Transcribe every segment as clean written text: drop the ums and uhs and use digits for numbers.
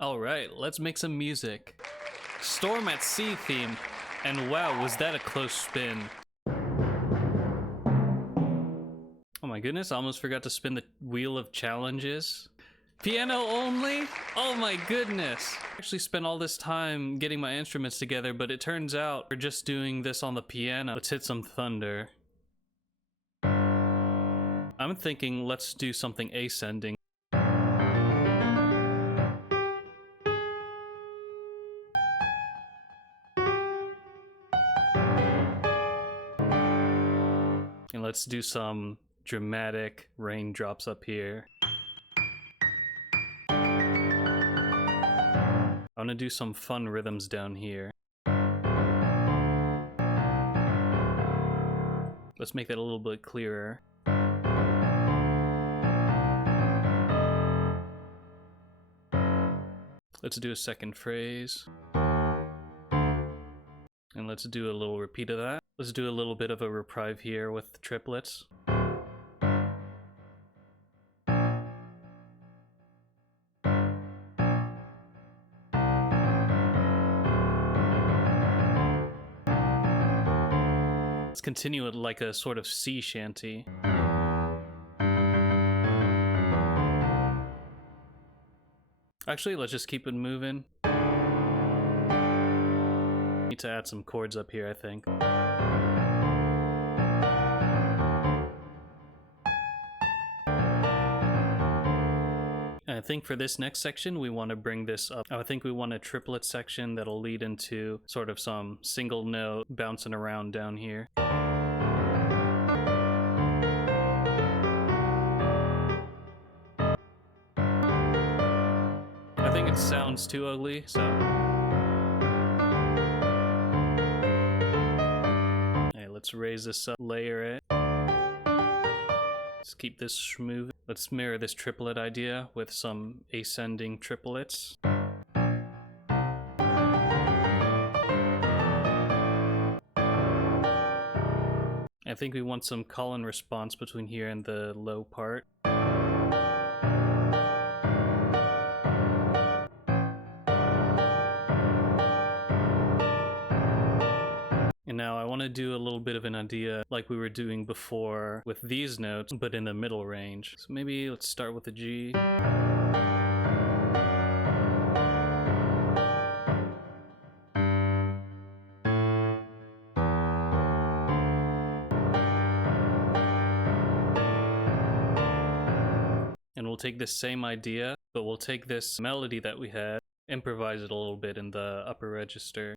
Alright, let's make some music. Storm at Sea theme. And wow, was that a close spin. Oh my goodness, I almost forgot to spin the wheel of challenges. Piano only? Oh my goodness. I actually spent all this time getting my instruments together, but it turns out we're just doing this on the piano. Let's hit some thunder. I'm thinking let's do something ascending. And let's do some dramatic raindrops up here. I want to do some fun rhythms down here. Let's make that a little bit clearer. Let's do a second phrase. And let's do a little repeat of that. Let's do a little bit of a reprieve here with triplets. Let's continue it like a sort of sea shanty. Actually, let's just keep it moving. Need to add some chords up here, I think. And I think for this next section, we want to bring this up. I think we want a triplet section that'll lead into sort of some single note bouncing around down here. I think it sounds too ugly, so... Let's raise this up, layer it. Let's keep this smooth. Let's mirror this triplet idea with some ascending triplets. I think we want some call and response between here and the low part. Now I want to do a little bit of an idea like we were doing before with these notes, but in the middle range. So maybe let's start with a G. And we'll take this same idea, but we'll take this melody that we had, improvise it a little bit in the upper register.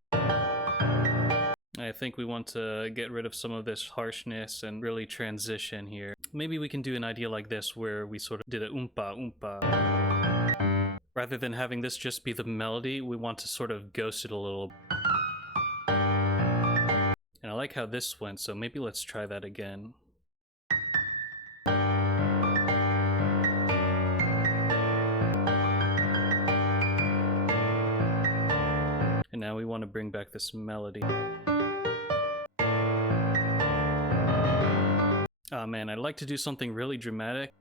I think we want to get rid of some of this harshness and really transition here. Maybe we can do an idea like this where we sort of did a oompa oompa. Rather than having this just be the melody, we want to sort of ghost it a little. And I like how this went, so maybe let's try that again. And now we want to bring back this melody. Oh man, I'd like to do something really dramatic.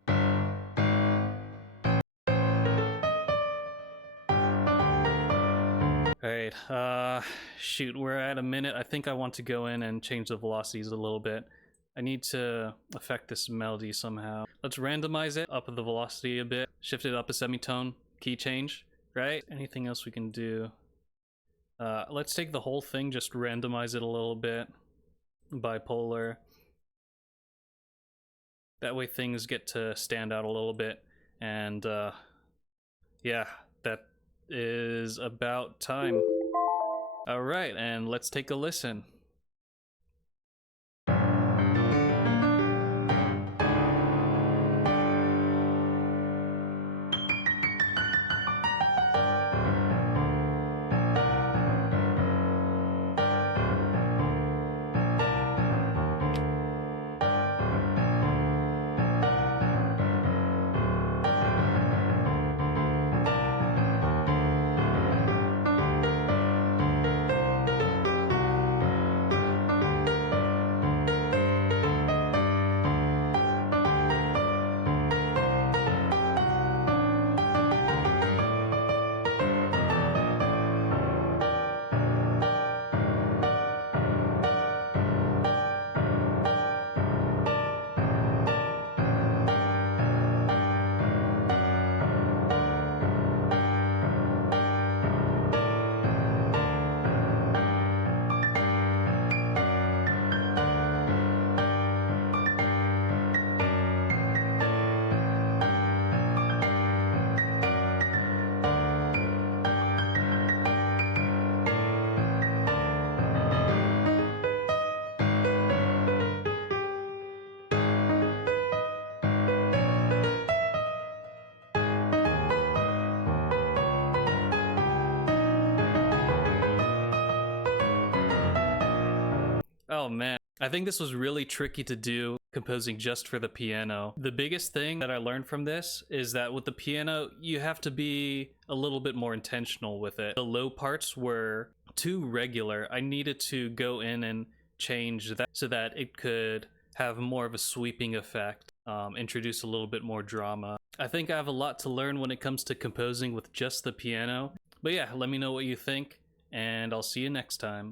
Alright, shoot, we're at a minute. I think I want to go in and change the velocities a little bit. I need to affect this melody somehow. Let's randomize it, up the velocity a bit, shift it up a semitone, key change, right? Anything else we can do? Let's take the whole thing, just randomize it a little bit. Bipolar. That way things get to stand out a little bit. And yeah, that is about time. All right, and let's take a listen. Oh man, I think this was really tricky to do, composing just for the piano. The biggest thing that I learned from this is that with the piano, you have to be a little bit more intentional with it. The low parts were too regular. I needed to go in and change that so that it could have more of a sweeping effect, introduce a little bit more drama. I think I have a lot to learn when it comes to composing with just the piano. But yeah, let me know what you think, and I'll see you next time.